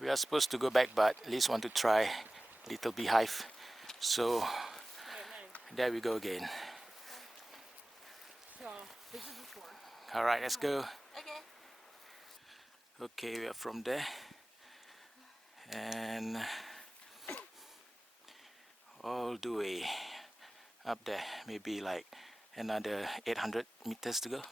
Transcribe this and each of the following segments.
We are supposed to go back, but at least want to try Little Beehive. So there we go again. Alright, let's go. Okay, we are from there. And all the way up there, maybe like another 800 meters to go.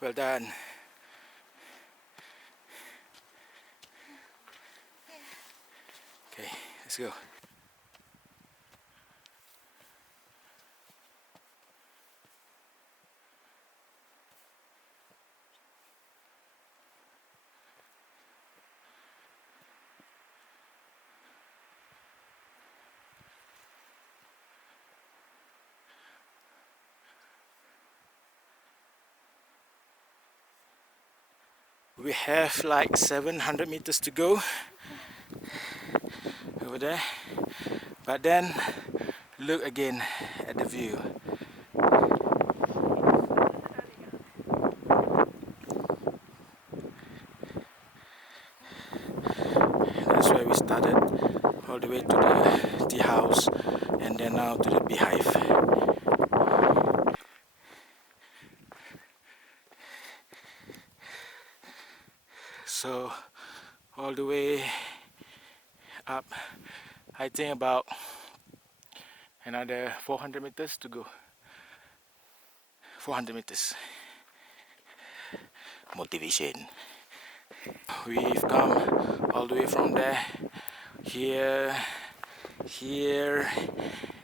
Well done. Okay, let's go. We have like 700 meters to go over there, but then look again at the view. That's where we started, all the way to the tea house and then now to the beehive. So all the way up, I think about another 400 meters to go. 400 meters. Motivation. We've come all the way from there, here,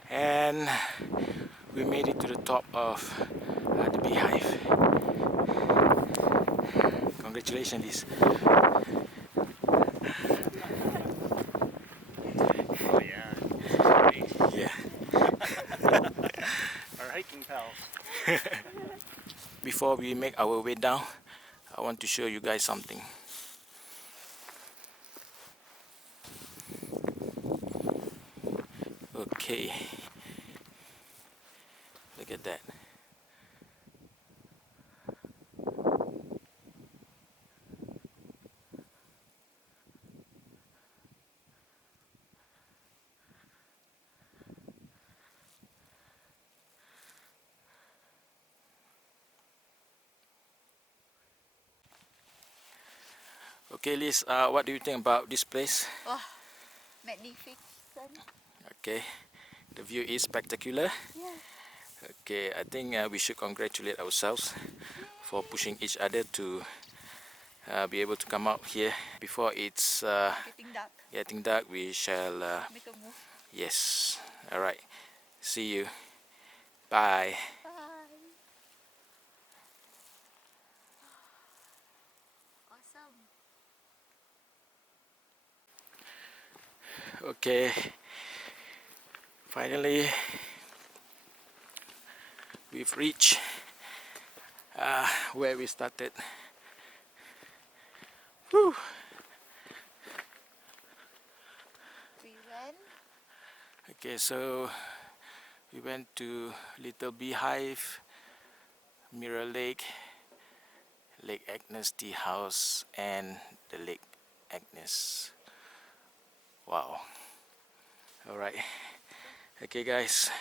and we made it to the top of the beehive. Congratulations, Liz. Oh yeah. Yeah. Our hiking pals. Before we make our way down, I want to show you guys something. Okay. Look at that. Okay, Liz, what do you think about this place? Oh, magnificent. Okay, the view is spectacular. Yeah. Okay, I think we should congratulate ourselves for pushing each other to be able to come out here before it's Getting dark. getting dark. We shall Make a move. yes. All right, see you. Bye. Bye. Awesome. Okay, finally we've reached where we started. Whew. We went. Okay, so we went to Little Beehive, Mirror Lake, Lake Agnes Tea House, and the Lake Agnes. Wow. Alright. Okay guys,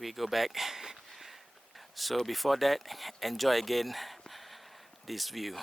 we go back. So before that, enjoy again this view.